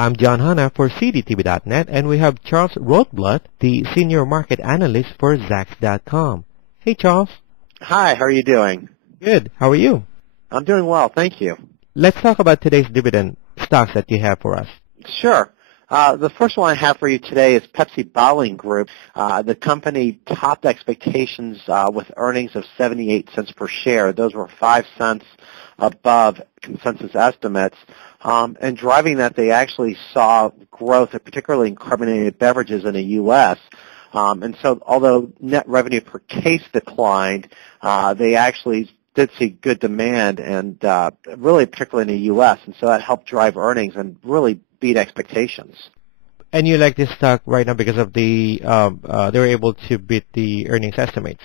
I'm John Hanna for CDTV.net, and we have Charles Rotblut, the Senior Market Analyst for Zacks.com. Hey, Charles. Hi, how are you doing? Good. How are you? I'm doing well, thank you. Let's talk about today's dividend stocks that you have for us. Sure. The first one I have for you today is Pepsi Bottling Group. The company topped expectations with earnings of 78 cents per share. Those were 5 cents above consensus estimates. And driving that, they actually saw growth, particularly in carbonated beverages in the U.S. And so although net revenue per case declined, they actually did see good demand, and really particularly in the U.S., and so that helped drive earnings and really beat expectations. And you like this stock right now because of the they were able to beat the earnings estimates.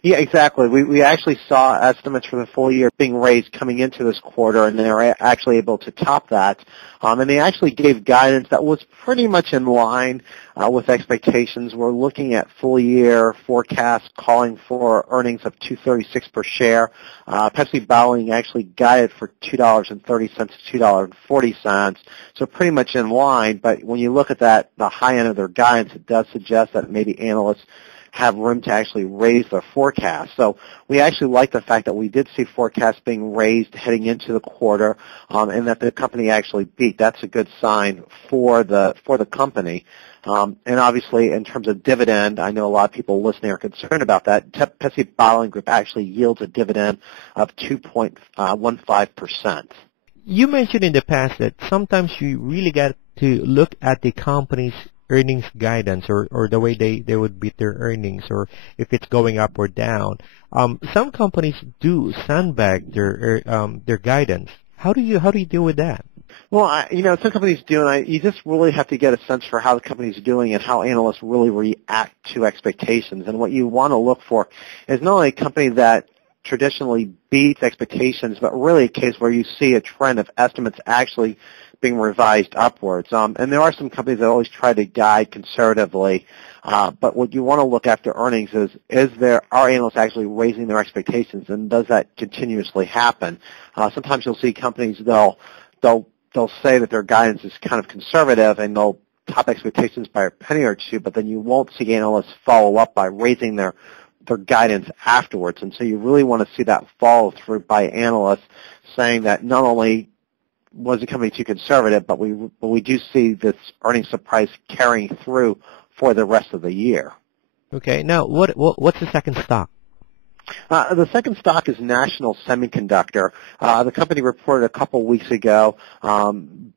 Yeah, exactly. We actually saw estimates for the full year being raised coming into this quarter, and they were actually able to top that. And they actually gave guidance that was pretty much in line with expectations. We're looking at full year forecasts calling for earnings of $2.36 per share. Pepsi Bottling actually guided for $2.30 to $2.40, so pretty much in line. But when you look at that, the high end of their guidance, it does suggest that maybe analysts have room to actually raise their forecast. So we actually like the fact that we did see forecasts being raised heading into the quarter, and that the company actually beat. That's a good sign for the company. And obviously, in terms of dividend, I know a lot of people listening are concerned about that. Pepsi Bottling Group actually yields a dividend of 2.15%. You mentioned in the past that sometimes you really got to look at the company's earnings guidance, or the way they would beat their earnings, or if it's going up or down. Some companies do sandbag their guidance. How do you deal with that? Well, some companies do, and you just really have to get a sense for how the company's doing and how analysts really react to expectations. And what you want to look for is not only a company that traditionally beats expectations, but really a case where you see a trend of estimates actually being revised upwards. And there are some companies that always try to guide conservatively, but what you want to look after earnings is are analysts actually raising their expectations, and does that continuously happen? Sometimes you'll see companies, they'll say that their guidance is kind of conservative, and they'll top expectations by a penny or two, but then you won't see analysts follow up by raising their guidance afterwards. And so you really want to see that follow through by analysts saying that not only was the company too conservative, but we do see this earnings surprise carrying through for the rest of the year. Okay. Now, what's the second stock? The second stock is National Semiconductor. The company reported a couple weeks ago,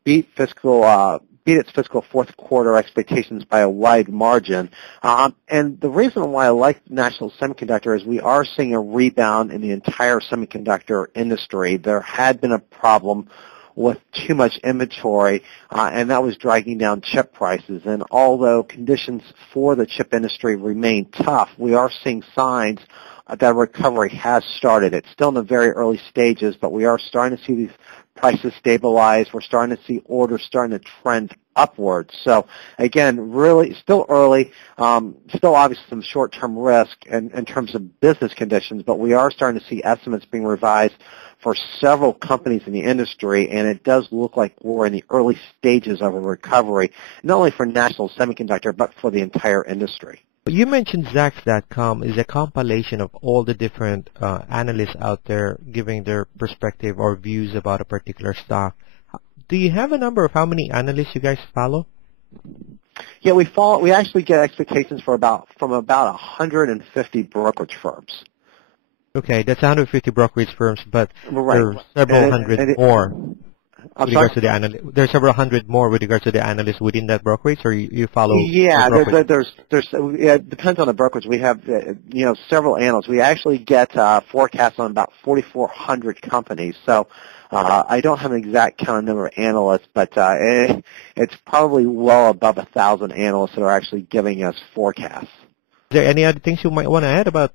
beat its fiscal fourth quarter expectations by a wide margin. And the reason why I like National Semiconductor is we are seeing a rebound in the entire semiconductor industry. There had been a problem with too much inventory, and that was dragging down chip prices. And although conditions for the chip industry remain tough, we are seeing signs that recovery has started. It's still in the very early stages, but we are starting to see these prices stabilize. We're starting to see orders starting to trend upwards. So again, really still early, still obviously some short-term risk in terms of business conditions, but we are starting to see estimates being revised for several companies in the industry, and it does look like we're in the early stages of a recovery, not only for National Semiconductor, but for the entire industry. You mentioned Zacks.com is a compilation of all the different analysts out there giving their perspective or views about a particular stock. Do you have a number of how many analysts you guys follow? Yeah, we actually get expectations from about 150 brokerage firms. Okay, that's 150 brokerage firms, but right. There are several hundred more. I'm with sorry? regards to the there's several hundred more with regards to the analysts within that brokerage, or you follow? Yeah, the it depends on the brokerage. We have several analysts. We actually get forecasts on about 4,400 companies. So I don't have an exact count of number of analysts, but it's probably well above 1,000 analysts that are actually giving us forecasts. Is there any other things you might want to add about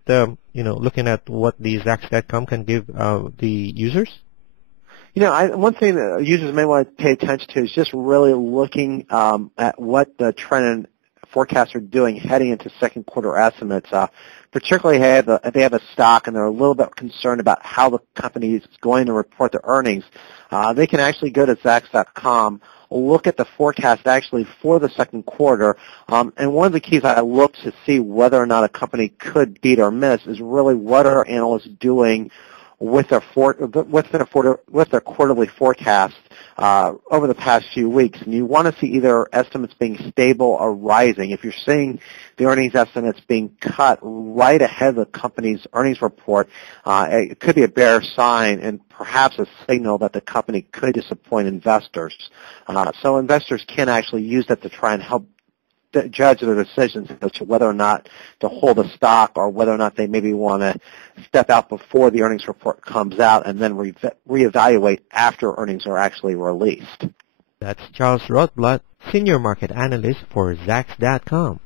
looking at what the Zacks.com can give the users? One thing that users may want to pay attention to is just really looking at what the trend and forecasts are doing heading into second quarter estimates. Particularly if they have a stock and they're a little bit concerned about how the company is going to report their earnings, they can actually go to Zacks.com, look at the forecast actually for the second quarter. And one of the keys I look to see whether or not a company could beat or miss is really what are analysts doing with their quarterly forecast over the past few weeks. And you want to see either estimates being stable or rising. If you're seeing the earnings estimates being cut right ahead of the company's earnings report, it could be a bear sign and perhaps a signal that the company could disappoint investors. So investors can actually use that to try and help judge their decisions as to whether or not to hold a stock or whether or not they maybe want to step out before the earnings report comes out and then reevaluate after earnings are actually released. That's Charles Rotblut, Senior Market Analyst for Zacks.com.